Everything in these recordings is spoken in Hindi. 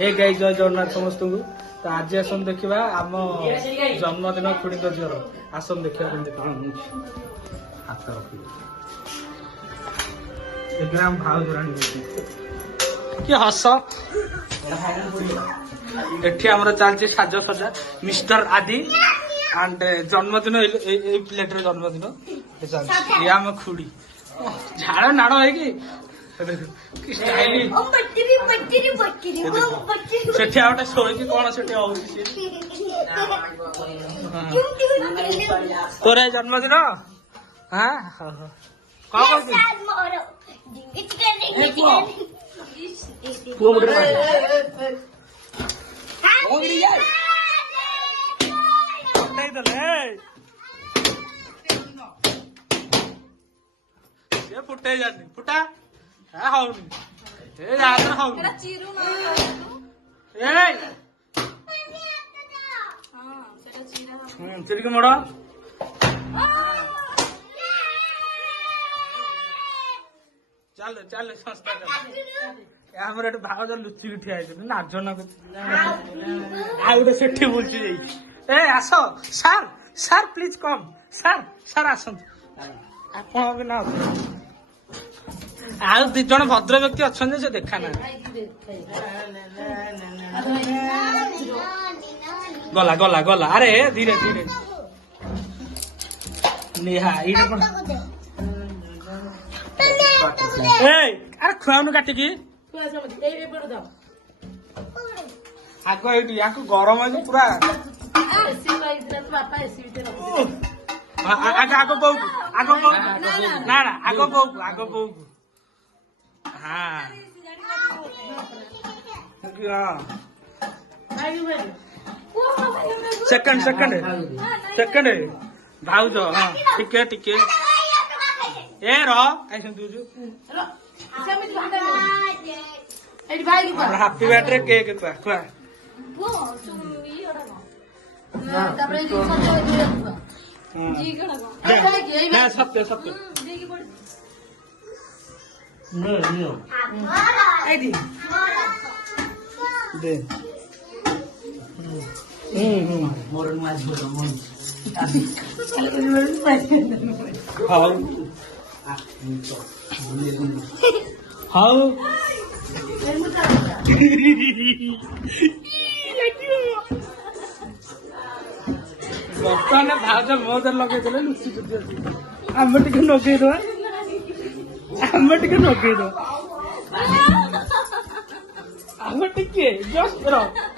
हे गाइस जय जगन्नाथ समस्त को। तो आज आसन देखा आम जन्मदिन खुड़ी झीर आसन देखा हाथ रखी कि हस एठी आमर चलती साजसजा मिस्टर आदि एंड जन्मदिन प्लेट जन्मदिन ये आम खुड़ी झाड़ नाड़ है कि सेठी गोटे शोची कौन से तोर जन्मदिन हाँ कौन फुटे जानी फुटा हाउनी चिड़की मोड़ चल चल संस्था आमर एट भाग लुचिक ठिया नाचन गोटे सेठी बुलची ए आस सार सार प्लीज कम सार सार आसतु आप ना आउ दी जन भद्र व्यक्ति अच्छा से देखा ना गला गला गला अरे धीरे धीरे नेहा अरे खुआनु काटिकी आग ये गरम है पूरा आग बो आग बो ना ना आग बो हाँ सेकंड सेकंड सेकंड भाउज हाँ टिके टिके ए हैप्पी बर्थडे केक खुआ सत्य सत्य दे हाउ बर्तमान भाज मोदर लगे लुचि आम टे नगे आम टे नगे आम टे जस्ट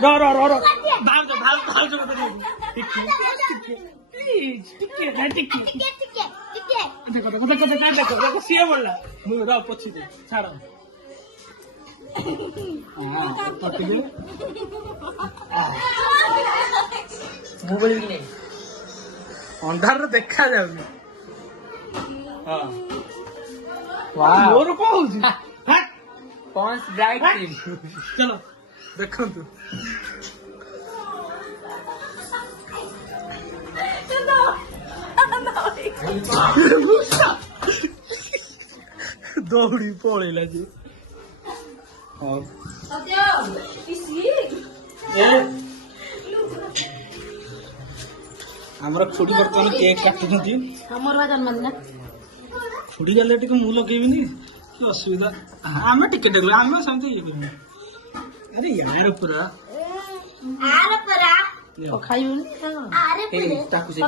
भाज भाज भाज प्लीज देखो देखो देखो देखो देखो सी बोला मुझे पछी दे छाड़ अंधार देखा जाऊनी मोर कौन ब्राइट चलो देखु दौड़ी पड़ेला जी आमर छुड़ी बर्तमान केक काटुଛନ୍ତି छुड़ी गले टिके मु लगेबिनी कि असुविधा आम टिके देखल आम समझे ये करबे अरे यार पूरा तो खाइबुनी ए ताकू से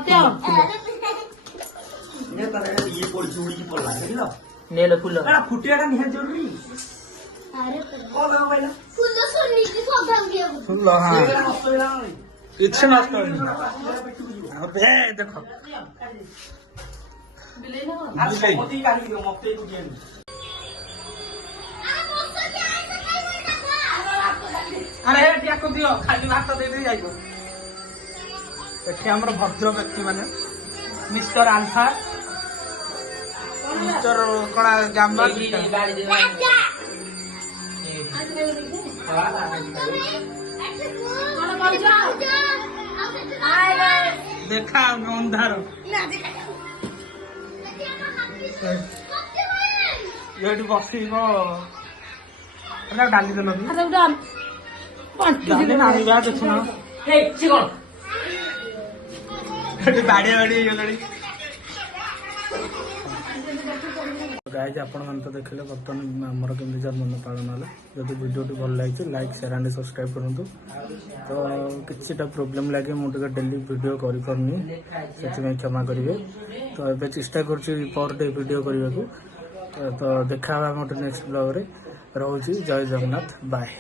ने करे ये पड़ी उड़ी पड़ला हेलो नेल फूल एड़ा फुटियाटा निहा जरूरी अरे कौन है भाई फूल सुनी की सोधा दिया फूल हां इच्छा नष्ट कर अबे देखो बिले ना आज मोती काढ़ी दियो मक्ते को दिए अरे टिया को दियो खाली भात दे दे जाइबो एठी हमर भद्र व्यक्ति माने मिस्टर अल्फा मिस्टर कोना गामा देखा अंधार ये बस डाली देल ନାନୀ ବା ଦେଖୁନ ବାଡିଆ ବାଡି ହେଇଗଲାଣି। ଗାଇଜ ଆପଣମାନେ ତ ଦେଖିଲେ ବର୍ତ୍ତମାନ ଆମର କେମିତି ଜନ୍ମଦିନ ପାଳନ ହେଲା। ଯଦି ଭିଡ଼ିଓଟି ଭଲ ଲାଗିଛି ଲାଇକ୍ ସେୟାର ଆଣ୍ଡ ସବସ୍କ୍ରାଇବ୍ କରନ୍ତୁ। ତ କିଛିଟା ପ୍ରୋବ୍ଲେମ୍ ଲାଗେ ମୁଁ ଟିକେ ଡେଲି ଭିଡ଼ିଓ କରିପାରୁନି, ସେଥିପାଇଁ କ୍ଷମା କରିବେ। ତ ଏବେ ଚେଷ୍ଟା କରୁଛି ପର ଡେ ଭିଡ଼ିଓ କରିବାକୁ। ତ ଦେଖା ହେବା ଗୋଟେ ନେକ୍ସଟ ବ୍ଲଗ୍ରେ। ରହୁଛି, ଜୟ ଜଗନ୍ନାଥ, ବାଏ।